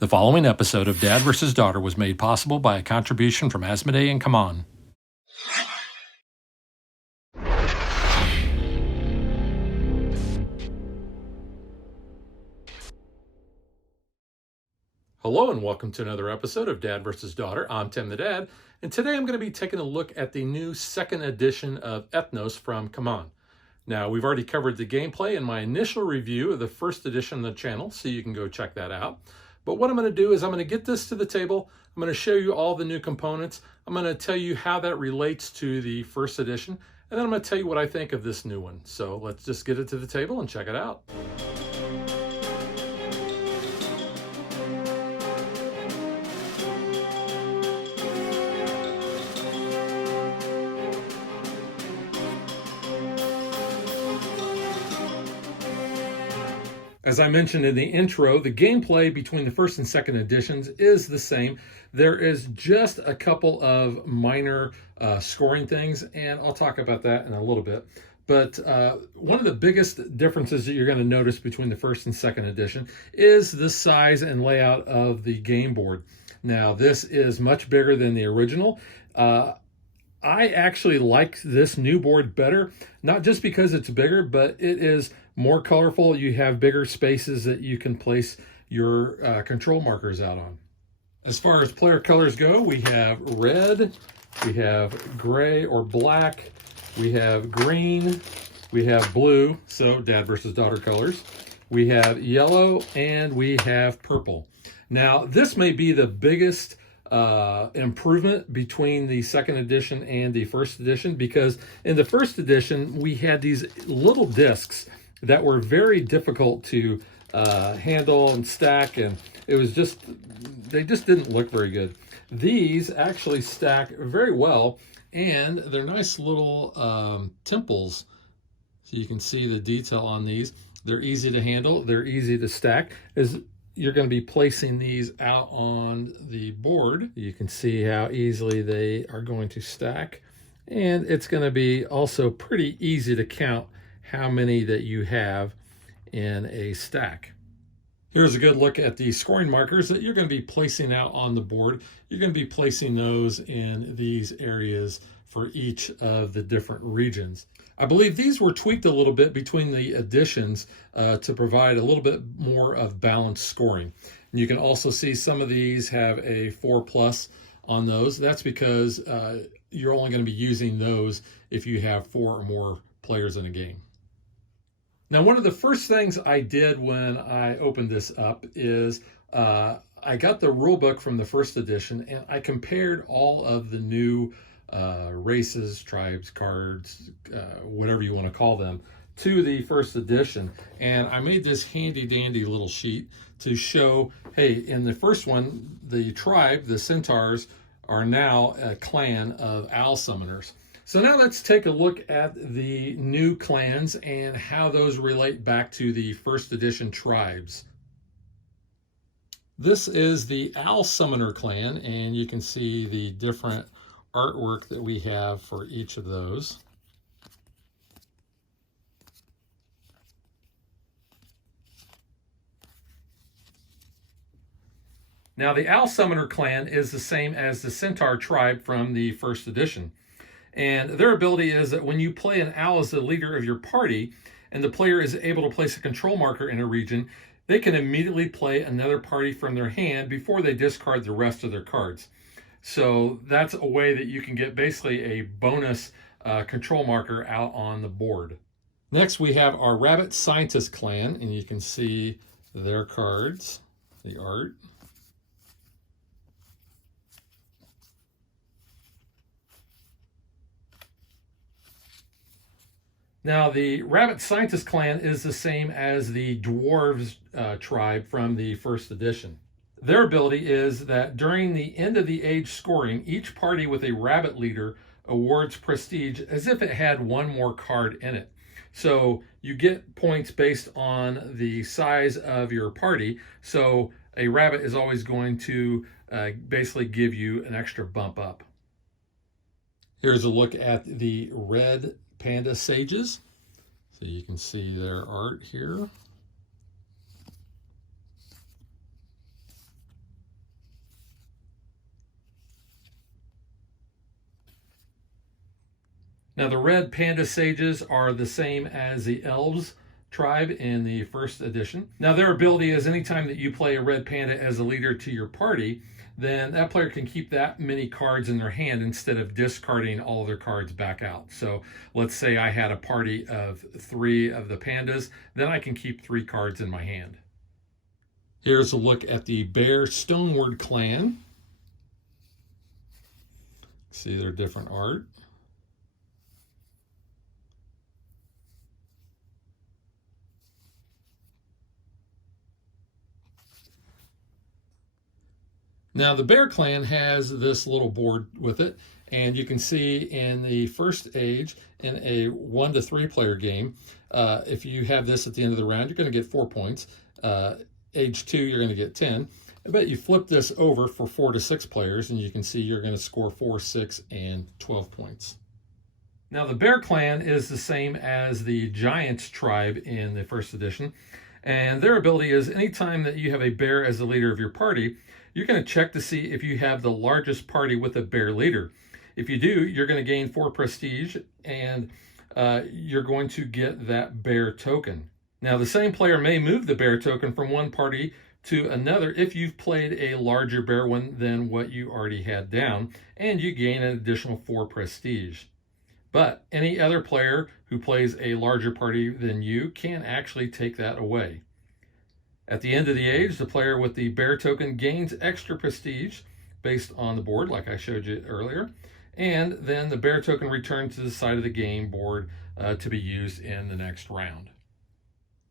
The following episode of Dad vs. Daughter was made possible by a contribution from Asmodee and Kaman. Hello and welcome to another episode of Dad vs. Daughter. I'm Tim the Dad, and today I'm going to be taking a look at the new second edition of Ethnos from Kaman. Now, we've already covered the gameplay in my initial review of the first edition of the channel, so you can go check that out. But what I'm going to do is I'm going to get this to the table. I'm going to show you all the new components. I'm going to tell you how that relates to the first edition, and then I'm going to tell you what I think of this new one. So let's just get it to the table and check it out. As I mentioned in the intro, the gameplay between the first and second editions is the same. There is just a couple of minor scoring things, and I'll talk about that in a little bit. But one of the biggest differences that you're going to notice between the first and second edition is the size and layout of the game board. Now, this is much bigger than the original. I actually like this new board better, not just because it's bigger, but it is more colorful. You have bigger spaces that you can place your control markers out on. As far as player colors go, we have red, we have gray or black, we have green, we have blue, so dad versus daughter colors, we have yellow, and we have purple. Now, this may be the biggest improvement between the second edition and the first edition, because in the first edition we had these little discs that were very difficult to handle and stack, and it was they just didn't look very good. These actually stack very well, and they're nice little temples, so you can see the detail on these. They're easy to handle, they're easy to stack. As you're going to be placing these out on the board, you can see how easily they are going to stack, and it's going to be also pretty easy to count how many that you have in a stack. Here's a good look at the scoring markers that you're going to be placing out on the board. You're going to be placing those in these areas for each of the different regions. I believe these were tweaked a little bit between the editions to provide a little bit more of balanced scoring. And you can also see some of these have a 4+ on those. That's because you're only going to be using those if you have 4 or more players in a game. Now, one of the first things I did when I opened this up is I got the rule book from the first edition, and I compared all of the new races, tribes, cards, whatever you want to call them, to the first edition. And I made this handy dandy little sheet to show, hey, in the first one, the tribe, the centaurs, are now a clan of owl summoners. So now let's take a look at the new clans and how those relate back to the first edition tribes. This is the Owl Summoner clan, and you can see the different artwork that we have for each of those. Now, the Owl Summoner clan is the same as the Centaur tribe from the first edition. And their ability is that when you play an owl as the leader of your party, and the player is able to place a control marker in a region, they can immediately play another party from their hand before they discard the rest of their cards. So that's a way that you can get basically a bonus control marker out on the board. Next, we have our Rabbit Scientist clan, and you can see their cards, the art. Now, the Rabbit Scientist clan is the same as the Dwarves tribe from the first edition. Their ability is that during the end of the age scoring, each party with a rabbit leader awards prestige as if it had one more card in it. So you get points based on the size of your party. So a rabbit is always going to basically give you an extra bump up. Here's a look at the Red Panda Sages. So you can see their art here. Now the red panda sages are the same as the elves tribe in the first edition. Now their ability is anytime that you play a red panda as a leader to your party, then that player can keep that many cards in their hand instead of discarding all of their cards back out. So let's say I had a party of 3 of the pandas, then I can keep 3 cards in my hand. Here's a look at the Bear Stoneward Clan. See their different art. Now the Bear Clan has this little board with it, and you can see in the first age, in a 1 to 3 player game, if you have this at the end of the round, you're going to get 4 points. Age 2, you're going to get 10. But you flip this over for 4 to 6 players, and you can see you're going to score 4, 6, and 12 points. Now the Bear Clan is the same as the Giants tribe in the first edition, and their ability is anytime that you have a bear as the leader of your party, you're going to check to see if you have the largest party with a bear leader. If you do, you're going to gain 4 prestige, and you're going to get that bear token. Now the same player may move the bear token from one party to another if you've played a larger bear one than what you already had down, and you gain an additional 4 prestige. But any other player who plays a larger party than you can actually take that away. At the end of the age, the player with the bear token gains extra prestige based on the board, like I showed you earlier, and then the bear token returns to the side of the game board to be used in the next round.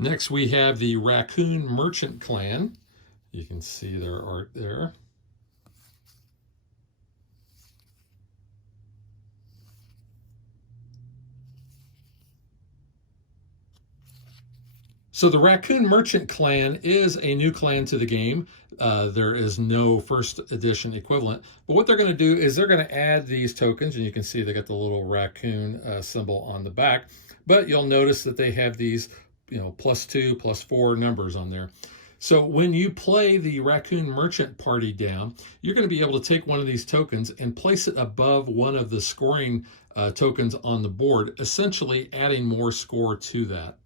Next, we have the Raccoon Merchant Clan. You can see their art there. So the Raccoon Merchant Clan is a new clan to the game. There is no first edition equivalent, but what they're going to do is they're going to add these tokens, and you can see they got the little raccoon symbol on the back, but you'll notice that they have these +2, +4 numbers on there. So when you play the Raccoon Merchant party down, you're going to be able to take one of these tokens and place it above one of the scoring tokens on the board, essentially adding more score to that.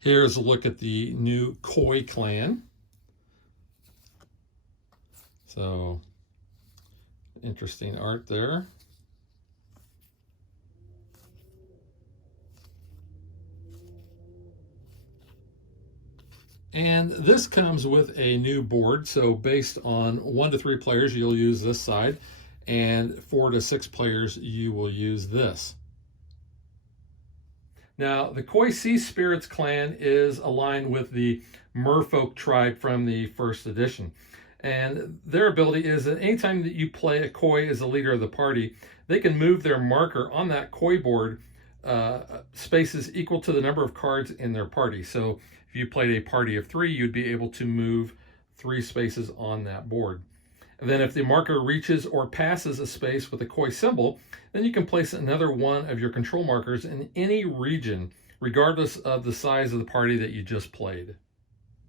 Here's a look at the new Koi clan. So interesting art there. And this comes with a new board. So based on 1 to 3 players, you'll use this side, and 4 to 6 players, you will use this. Now, the Koi Sea Spirits clan is aligned with the Merfolk tribe from the first edition. And their ability is that anytime that you play a Koi as the leader of the party, they can move their marker on that Koi board spaces equal to the number of cards in their party. So if you played a party of 3, you'd be able to move 3 spaces on that board. And then if the marker reaches or passes a space with a Koi symbol, then you can place another one of your control markers in any region, regardless of the size of the party that you just played.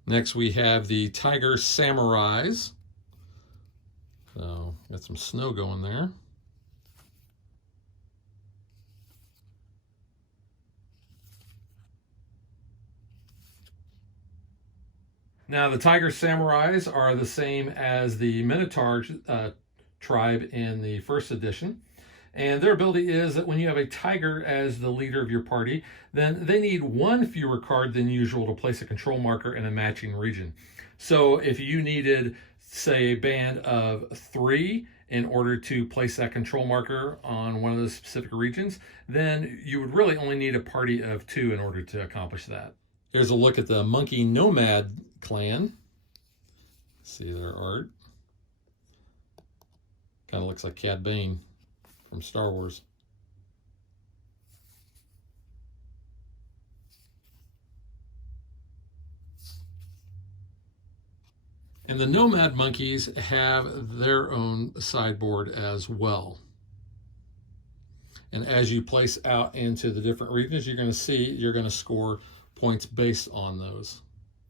Next, we have the Tiger Samurais. So, got some snow going there. Now, the Tiger Samurais are the same as the Minotaur tribe in the first edition. And their ability is that when you have a tiger as the leader of your party, then they need 1 fewer card than usual to place a control marker in a matching region. So if you needed, say, a band of 3 in order to place that control marker on one of the specific regions, then you would really only need a party of 2 in order to accomplish that. Here's a look at the Monkey Nomad clan. See their art. Kind of looks like Cad Bane from Star Wars. And the Nomad monkeys have their own sideboard as well. And as you place out into the different regions, you're going to see you're going to score points based on those.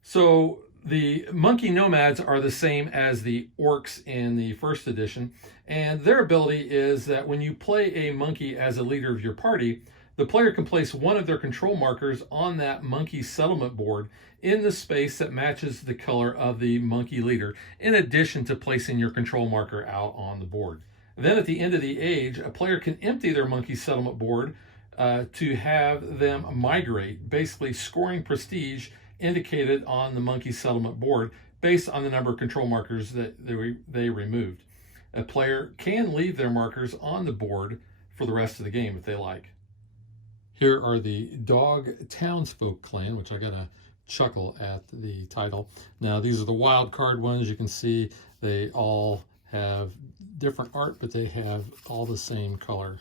So The monkey nomads are the same as the orcs in the first edition, and their ability is that when you play a monkey as a leader of your party, the player can place one of their control markers on that monkey settlement board in the space that matches the color of the monkey leader, in addition to placing your control marker out on the board. Then at the end of the age, a player can empty their monkey settlement board to have them migrate, basically scoring prestige indicated on the monkey settlement board based on the number of control markers that they removed. A player can leave their markers on the board for the rest of the game if they like. Here are the Dog Townsfolk Clan, which I got a chuckle at the title. Now these are the wild card ones. You can see they all have different art, but they have all the same color.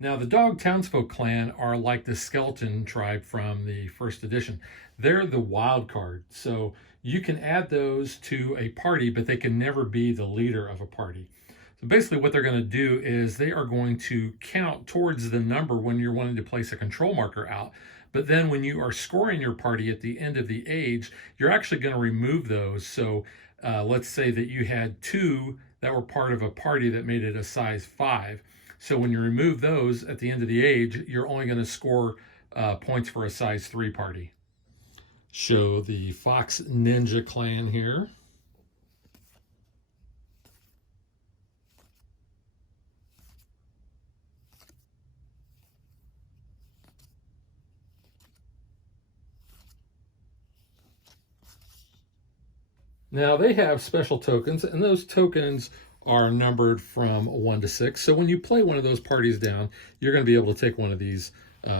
Now, the Dog Townsfolk clan are like the skeleton tribe from the first edition. They're the wild card, so you can add those to a party, but they can never be the leader of a party. So basically what they're going to do is they are going to count towards the number when you're wanting to place a control marker out. But then when you are scoring your party at the end of the age, you're actually going to remove those. So let's say that you had 2 that were part of a party that made it a size 5. So when you remove those at the end of the age, you're only going to score points for a size 3 party. Show the Fox Ninja clan here. Now they have special tokens, and those tokens are numbered from 1 to 6. So when you play one of those parties down, you're going to be able to take one of these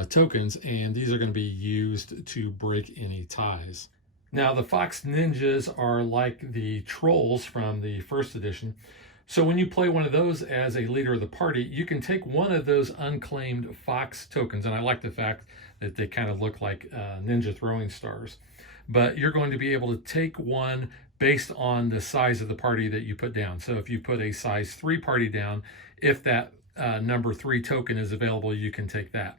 tokens, and these are going to be used to break any ties. Now the Fox Ninjas are like the trolls from the first edition. So when you play one of those as a leader of the party, you can take one of those unclaimed Fox tokens, and I like the fact that they kind of look like ninja throwing stars. But you're going to be able to take one based on the size of the party that you put down. So if you put a size 3 party down, if that number 3 token is available, you can take that.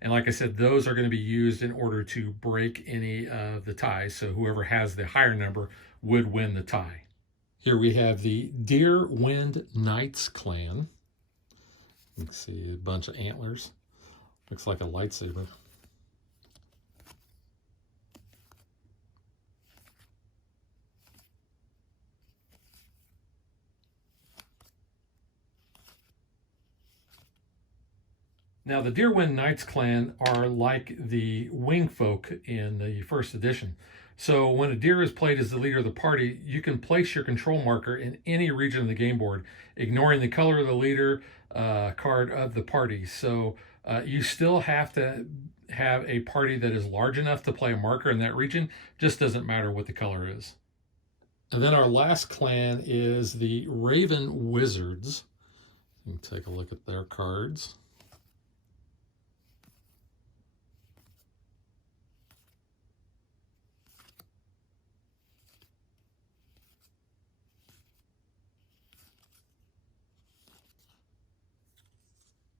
And like I said, those are going to be used in order to break any of the ties. So whoever has the higher number would win the tie. Here we have the Deer Wind Knights clan. You can see a bunch of antlers. Looks like a lightsaber. Now, the Deerwind Knights clan are like the wing folk in the first edition. So when a deer is played as the leader of the party, you can place your control marker in any region of the game board, ignoring the color of the leader card of the party. So you still have to have a party that is large enough to play a marker in that region. Just doesn't matter what the color is. And then our last clan is the Raven Wizards. You can take a look at their cards.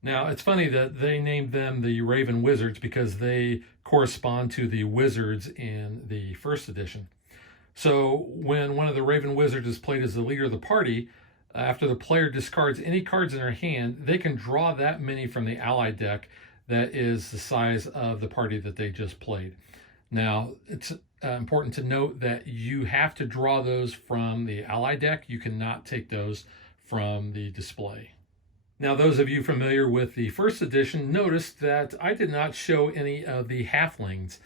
Now, it's funny that they named them the Raven Wizards because they correspond to the wizards in the first edition. So when one of the Raven Wizards is played as the leader of the party, after the player discards any cards in their hand, they can draw that many from the ally deck that is the size of the party that they just played. Now, it's important to note that you have to draw those from the ally deck. You cannot take those from the display. Now, those of you familiar with the first edition noticed that I did not show any of the Halflings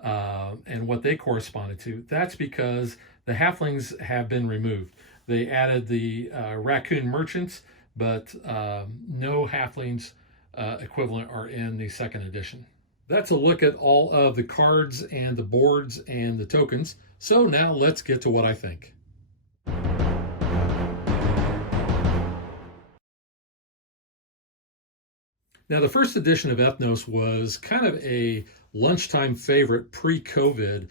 and what they corresponded to. That's because the Halflings have been removed. They added the Raccoon Merchants, but no Halflings equivalent are in the second edition. That's a look at all of the cards and the boards and the tokens. So now let's get to what I think. Now, the first edition of Ethnos was kind of a lunchtime favorite pre-COVID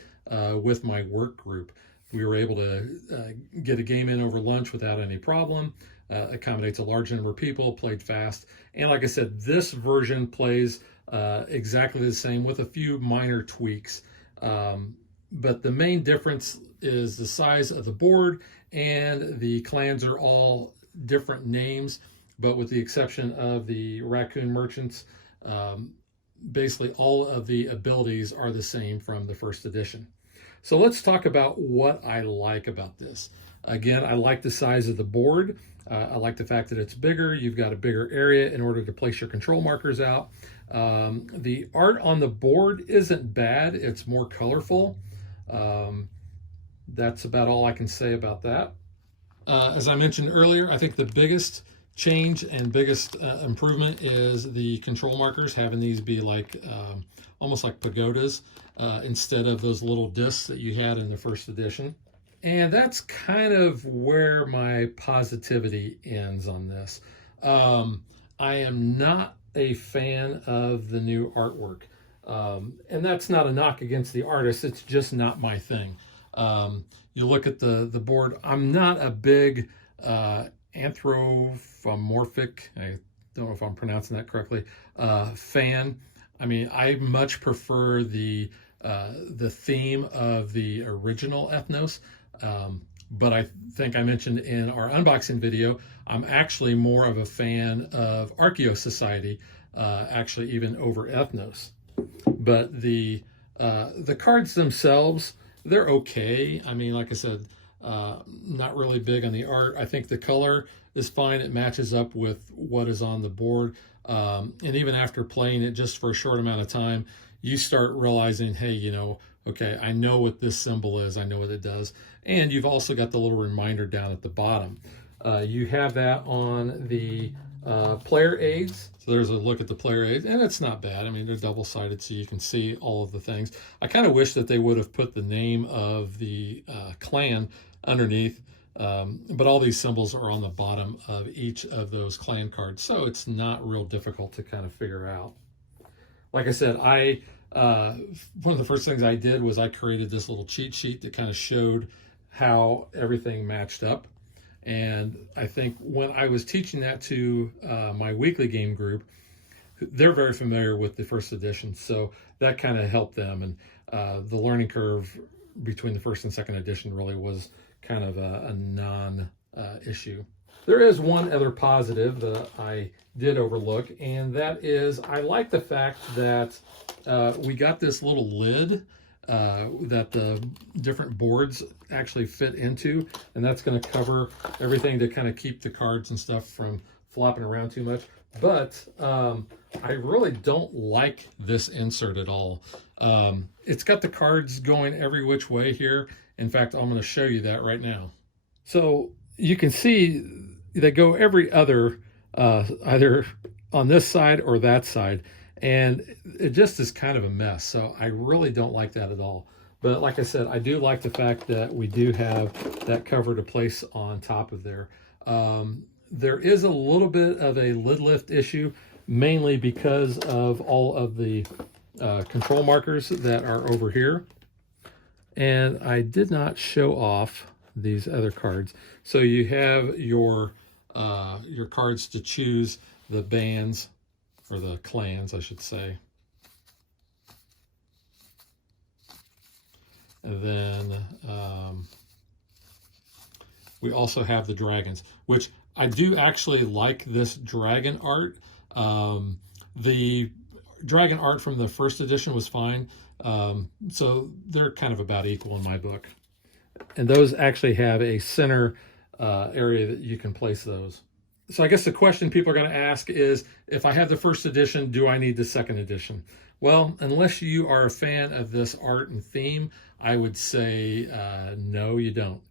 with my work group. We were able to get a game in over lunch without any problem. accommodates a large number of people, played fast. And like I said, this version plays exactly the same with a few minor tweaks. But the main difference is the size of the board, and the clans are all different names, but with the exception of the Raccoon Merchants, basically all of the abilities are the same from the first edition. So let's talk about what I like about this. Again, I like the size of the board. I like the fact that it's bigger. You've got a bigger area in order to place your control markers out. The art on the board isn't bad. It's more colorful. That's about all I can say about that. As I mentioned earlier, I think the biggest change and biggest improvement is the control markers, having these be like almost like pagodas instead of those little discs that you had in the first edition. And that's kind of where my positivity ends on this. I am not a fan of the new artwork. And that's not a knock against the artist. It's just not my thing. You look at the board. I'm not a big anthropomorphic, I don't know if I'm pronouncing that correctly, fan. I mean, I much prefer the theme of the original Ethnos. But I think I mentioned in our unboxing video, I'm actually more of a fan of Archaeo Society, actually even over Ethnos. But the cards themselves, they're okay. I mean, like I said, not really big on the art. I think the color is fine. It matches up with what is on the board. And even after playing it just for a short amount of time, you start realizing, hey, you know, okay, I know what this symbol is. I know what it does. And you've also got the little reminder down at the bottom. You have that on the player aids. So there's a look at the player aids, and it's not bad. I mean, they're double-sided, so you can see all of the things. I kind of wish that they would have put the name of the clan underneath, but all these symbols are on the bottom of each of those clan cards, so it's not real difficult to kind of figure out. Like I said, one of the first things I did was I created this little cheat sheet that kind of showed how everything matched up. And I think when I was teaching that to my weekly game group, they're very familiar with the first edition, so that kind of helped them. And the learning curve between the first and second edition really was kind of a non-issue. There is one other positive that I did overlook, and that is I like the fact that we got this little lid that the different boards actually fit into, and that's going to cover everything to kind of keep the cards and stuff from flopping around too much. But I really don't like this insert at all. It's got the cards going every which way here. In fact, I'm going to show you that right now. So you can see they go every other, either on this side or that side. And it just is kind of a mess. So I really don't like that at all. But like I said, I do like the fact that we do have that cover to place on top of there. There is a little bit of a lid lift issue, mainly because of all of the control markers that are over here. And I did not show off these other cards. So you have your cards to choose the bands, or the clans, I should say. And then we also have the dragons, which I do actually like this dragon art. The dragon art from the first edition was fine. So they're kind of about equal in my book. And those actually have a center area that you can place those. So I guess the question people are going to ask is, if I have the first edition, do I need the second edition? Well, unless you are a fan of this art and theme, I would say no, you don't.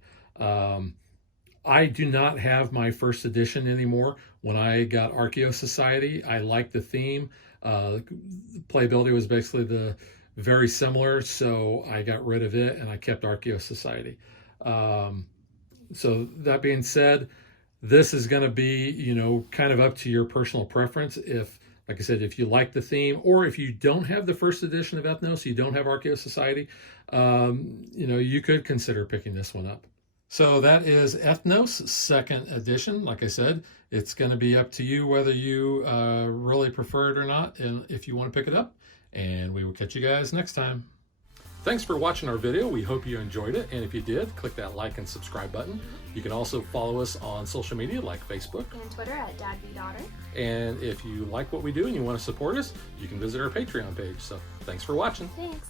I do not have my first edition anymore. When I got Archaeo Society, I liked the theme. Playability was basically very similar, so I got rid of it and I kept Archaeo Society. So that being said, this is going to be, you know, kind of up to your personal preference. If, like I said, if you like the theme, or if you don't have the first edition of Ethnos, you don't have Archaeo Society, you know, you could consider picking this one up. So that is Ethnos 2nd edition. Like I said, it's going to be up to you whether you really prefer it or not, and if you want to pick it up. And we will catch you guys next time. Thanks for watching our video. We hope you enjoyed it. And if you did, click that like and subscribe button. You can also follow us on social media like Facebook and Twitter at DadBeDaughter. And if you like what we do and you want to support us, you can visit our Patreon page. So thanks for watching. Thanks.